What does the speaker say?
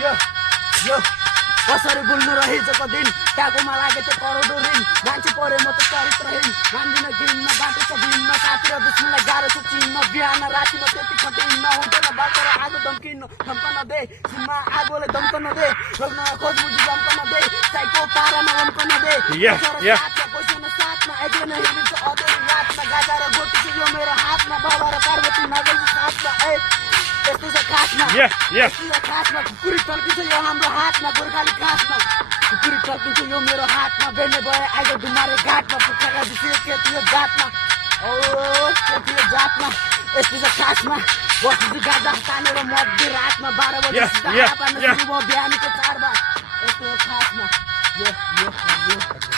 यो यो कसरी गुल्नु रहेछको दिन ट्याकोमा लागेको करोडौँ ऋण मान्छे पऱ्यो म त चरित्रहीन मान्दिनँ गिन्न बाटो छ भिन्न साथी र दुश्मनलाई गाह्रो छ चिन्न बिहान रातिमा त्यति खटिन्न हुँदैन बाटो आगो धम्किन्न धम्कन दे सिममा आगोले धम्कन दे रोक्न खोज बुझी धम्कन दे साइको पारामा लम्कन दे पैसा साथमा एक्लै नै हिँडिन्छ अधेरी रातमा गाजा र गोटी छ यो मेरो हातमा बाबा र पार्वती नगेल साथमा यस्तो छ खासमा खासमा खुकुरी टल्किन्छ यो हाम्रो हातमा गोर्खाली खासमा खुकुरी टल्किन्छ यो मेरो हातमा बेर्ने भए आइज डुमारे घाटमा पुर्खाका दिसियो केतियो जातमा ओ केतियो जातमा यस्तो छ खासमा बस्छु गाजा तानेर मध्य रातमा 12 बजे सिधा हापान सुरु भयो बिहानीको 4 बजे यस्तो खासमा यो